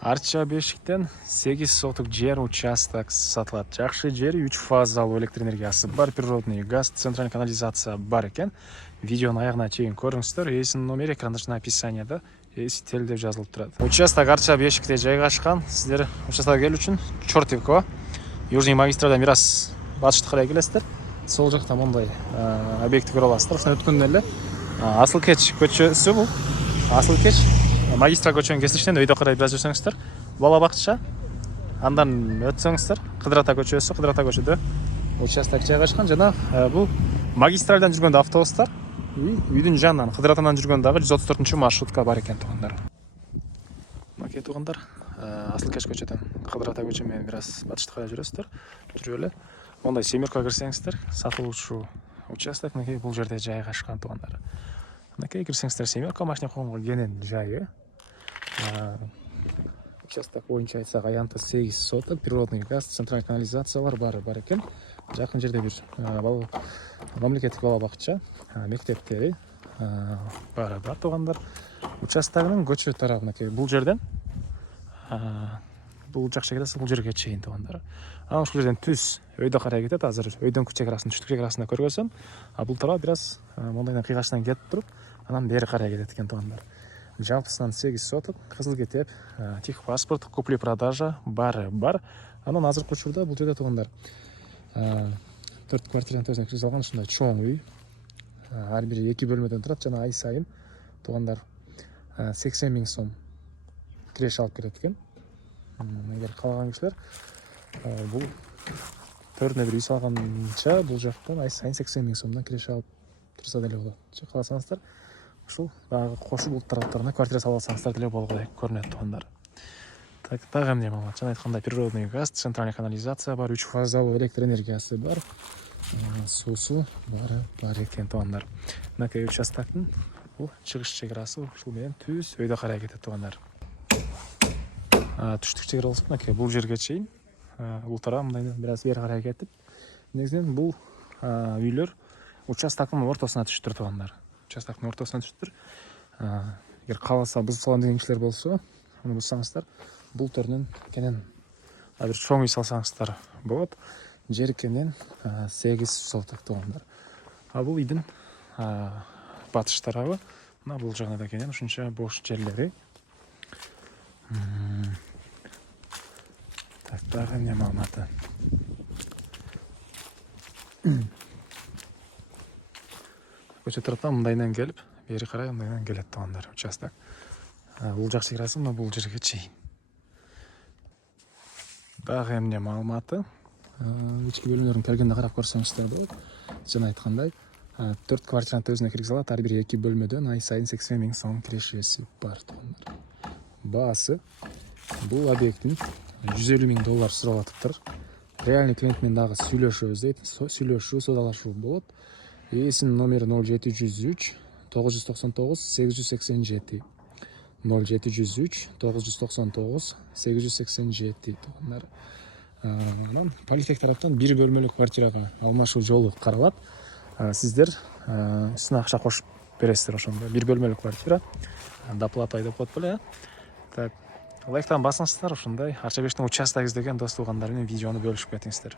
Арча Бешиктен 8 соток жер участок сатылат. Жакшы жер, 3 фазалуу электр энергиясы бар, природный газ, центральный канализация бар экен. Видеонун аягына чейин көрүңүздөр. Эсинин номери экрандагы описанияда, эси тел деп жазылып турат. Участок Арча Бешикте жайгашкан. Сиздер участокко келүү үчүн Чортевко, Южный магистралдан бир аз батышты карай келесиздер. Сол жакта мондай объектти көрө аласыздар. Ошондон өткөндөн эле Асыл Кеч көчөсү бул. Асыл Кеч магистраль көчөнүн кесилишинен өйдө карай бир аз жүрсөңүздөр, бала бакча, андан өтсөңүздөр, Кыдырата көчөсү, Кыдырата көчөдө участок жайгашкан. Жана бул магистралдан жүргөндө автобустар, үйдүн жанынан Кыдыратадан жүргөн дагы 134 маршрутка бар экен туугандар. Макет туугандар, Асыл Кеч көчөдөн Кыдырата көчө менен бир аз батышты карай жүрөсүздөр. Жүрүп эле мондай семерка кирсеңиздер, сатылуучу участок мынакей бул жерде жайгашкан туугандар. Мынакей кирсеңиздер, семерка машина койгонго кенен жайы. Участок боюнча айтсак аянты 8 соток, природный газ, центральный канализациялар бар экен. Жакын жерде бир мамлекеттик бала бакча, мектептери бар туугандар. Участогунун көчө тарабы мынакей бул жерден бул жакша кетет, бул жерге чейин туугандар. Анан ушул жерден түз өйдө карай кетет. Азыр өйдөн чек арасын, түштүк чек арасында көргөзсөм, бул тарап бир аз мондайдан кыйгачтан кетип туруп, анан бери карай кетет экен туугандар. Жалпысынан 8 соток, кызыл кетеп, техпаспорт, купли-продажа бар. Анан азыркы учурда бул жерде туугандар 4 квартиранын өзүнө киргизе алган ушундай чоң үй. Ар бири 2 бөлмөдөн турат жана ай сайын туугандар 80 000 сом киреш алып келет экен. Эгер каалаган кишилер бул төрүнө бир үй салганча бул жактан ай сайын 80 000 сомдон киреш алып турса деле болот. Же кааласаңыздар ушул дагы кошуп улуттар катарына квартира салып алсаңыздар деле болгондой көрүнөт туугандар. Так, дагы эмне маалымат? Жана айткандай природный газ, центральный канализация бар, 3 фазалуу электр энергиясы бар, суусу бар экен туугандар. Мынакей участоктун бул чыгыш чек арасы ушул менен түз өйдө карай кетет туугандар. Түштүк чек ара болсо мынакей бул жерге чейин, бул тарап мындай бир аз бери карай кетип, негизинен бул үйлөр участоктун ортосуна түштүр туугандар. Участоктун ортосуна түштүр. Эгер кааласа бузуп салам деген кишилер болсо, аны бузсаңыздар, бул төрүнөн кенен бир чоң үй салсаңыздар болот. Жер кенен 8 соток туугандар. Бул үйдүн батыш тарабы, мына бул жагына да кенен ушунча бош жерлери. Так, дагы эмне маалыматы? Көчө тараптан мындайынан келип, бери карай мындайынан келет туугандар участок. Бул жак чек арасы мына бул жерге чейин. Дагы эмне маалыматы? Ички бөлмөлөрүн келгенде карап көрсөңүздөр болот. Жана айткандай, 4 квартиранын өзүнө киргизе алат, ар бири 2 бөлмөдөн ай сайын 80 000 сом кирешеси бар туугандар. Баасы бул объекттин $150 000 сурап атыптыр. Реальный клиент менен дагы сүйлөшөбүз дейт. Сүйлөшүү, содалашуу болот. Эсинин номери 0703 999 887. 0703 999 887 туугандар. Анан политех тараптан бир бөлмөлүк квартирага алмашуу жолу каралат. Сиздер үстүнө акча кошуп бересиздер ошондо. Бир бөлмөлүк квартира доплата деп коет беле. Так, лайктан басыңыздар, ошондой Арча Бештин участок издеген дос туугандар менен видеону бөлүшүп кетиңиздер.